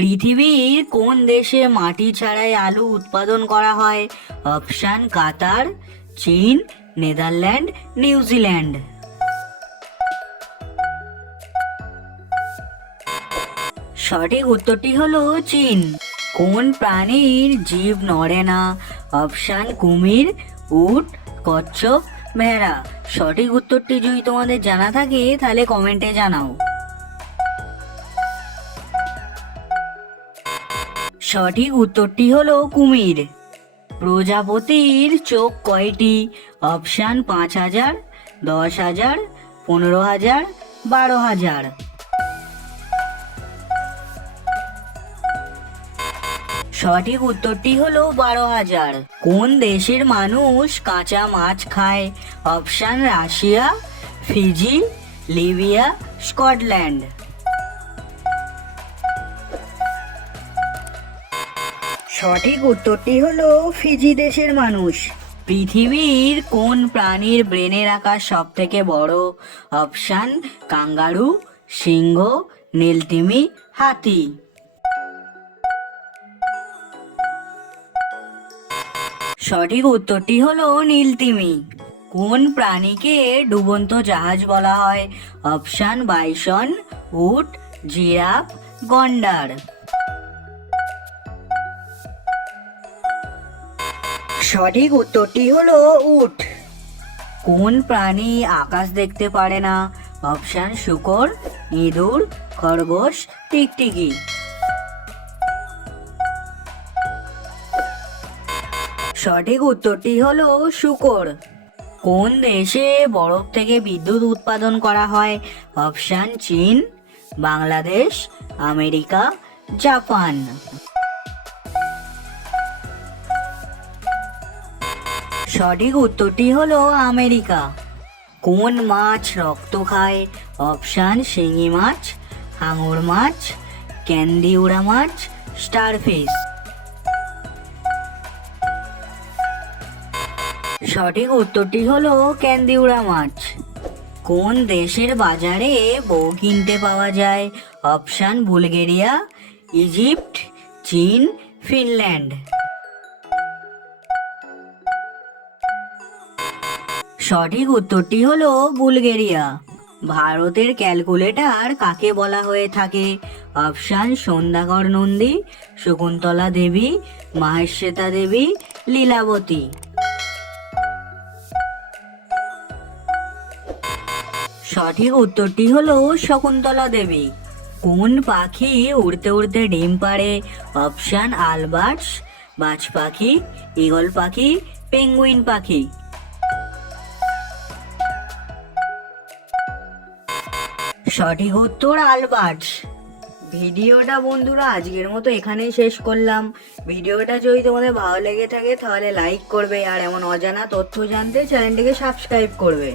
পৃথিবীর কোন দেশে মাটি ছাড়াই আলু উৎপাদন করা হয়? অপশান কাতার, চীন, নেদারল্যান্ড, নিউজিল্যান্ড। সঠিক উত্তরটি হলো চীন। কোন প্রাণীর জীব নড়ে না? অপশান কুমির, উট, কচ্ছপ, ভেড়া। সঠিক উত্তরটি যদি তোমাদের জানা থাকে তাহলে কমেন্টে জানাও। সঠিক উত্তরটি হলো কুমির। প্রজাপতির চোখ কয়টি? অপশান 5,000, 10,000, 15,000, 12,000। সঠিক উত্তরটি হলো 12,000। কোন দেশের মানুষ কাঁচা মাছ খায়? Option Russia, Fiji, Libya, Scotland. সঠিক উত্তরটি হলো ফিজি দেশের মানুষ। পৃথিবীর কোন প্রাণীর ব্রেনের আকার সব থেকে বড়? অপশান কাঙ্গারু, সিংহ, নীলতিমি, হাতি। সঠিক উত্তরটি হলো নীলতিমি। কোন প্রাণীকে ডুবন্ত জাহাজ বলা হয়? অপশান বাইসন, উট, জিরাফ, গন্ডার। সঠিক উত্তরটি হলো উট। কোন প্রাণী আকাশ দেখতে পারে না? অপশান শূকর, ইঁদুর, খরগোশ, টিকটিকি। সঠিক উত্তরটি হলো শূকর। কোন দেশে বরফ থেকে বিদ্যুৎ উৎপাদন করা হয়? অপশান চীন, বাংলাদেশ, আমেরিকা, জাপান। সঠিক উত্তরটি হলো আমেরিকা। কোন মাছ রক্ত খায়? অপশান শিঙি মাছ, হাঙর মাছ, ক্যান্দিউরা মাছ, স্টারফিশ। সঠিক উত্তরটি হলো ক্যান্দিউরা মাছ। কোন দেশের বাজারে বউ কিনতে পাওয়া যায়? অপশান বুলগেরিয়া, ইজিপ্ট, চীন, ফিনল্যান্ড। সঠিক উত্তরটি হলো বুলগেরিয়া। ভারতের ক্যালকুলেটর কাকে বলা হয়ে থাকে? অপশান সন্ধ্যাকর নন্দী, শকুন্তলা দেবী, মাহেশ্বেতা দেবী, লীলাবতী। সঠিক উত্তরটি হলো শকুন্তলা দেবী। কোন পাখি উড়তে উড়তে ডিম পাড়ে? অপশান আলবার্স, বাজ পাখি, ঈগল পাখি, পেঙ্গুইন পাখি। সঠিক উত্তর আলবার্স। ভিডিওটা বন্ধুরা আজকের মতো এখানেই শেষ করলাম। ভিডিওটা যদি তোমাদের ভালো লেগে থাকে তাহলে লাইক করবে, আর এমন অজানা তথ্য জানতে চ্যানেলটিকে সাবস্ক্রাইব করবে।